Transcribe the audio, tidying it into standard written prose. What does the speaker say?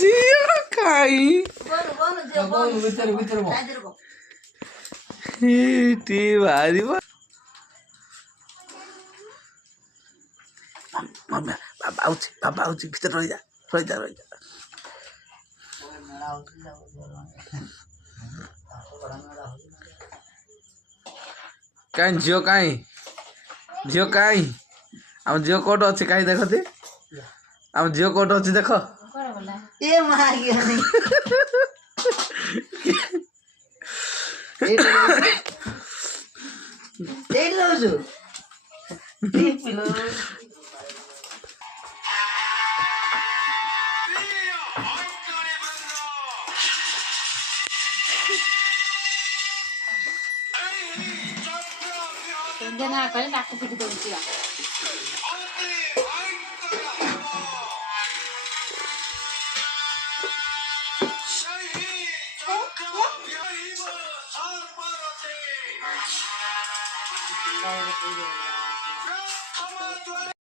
ଝିଅ କାଇଁ ଏଠି ବାହାରିବ। ବାବା ଆଉଛି ଭିତରେ ରହିଯା। କାଇଁ ଝିଅ କାଇଁ ଆମ ଝିଅ କୋଉଠି ଅଛି କାହିଁ ଦେଖନ୍ତି। ଆମ ଝିଅ କୋଉଠି ଅଛି ଦେଖ। ନା କଲେ ତାକୁ ପିଟି ଦଉଛି।